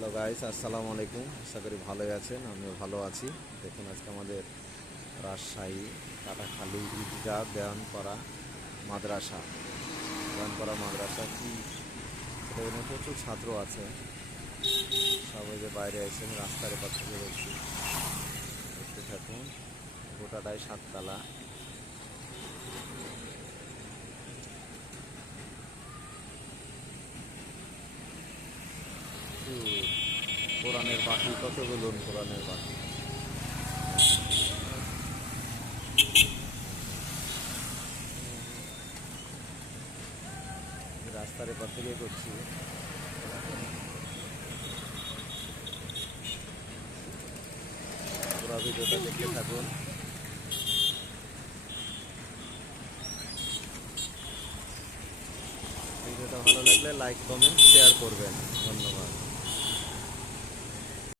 Hello guys, আসসালামু আলাইকুম। আশা করি ভালোই আছেন, আমিও ভালো আছি। দেখুন আজকে আমাদের রাজশাহী কাটাখালী ঈদগাহ দেওয়ানপাড়া মাদ্রাসা কি এখানে প্রচুর ছাত্র আছে। সবাই যে বাইরে এসেছেন, রাস্তার এপার থেকে দেখছি, দেখতে থাকুন। গোটাটাই সাততলা। কোরআনের বাকি কত বলুন, কোরআনের বাকি রাস্তার এপার থেকে করছি। পুরো ভিডিওটা দেখতে থাকুন। ভিডিওটা ভালো লাগলে লাইক, কমেন্ট, শেয়ার করবেন। ধন্যবাদ।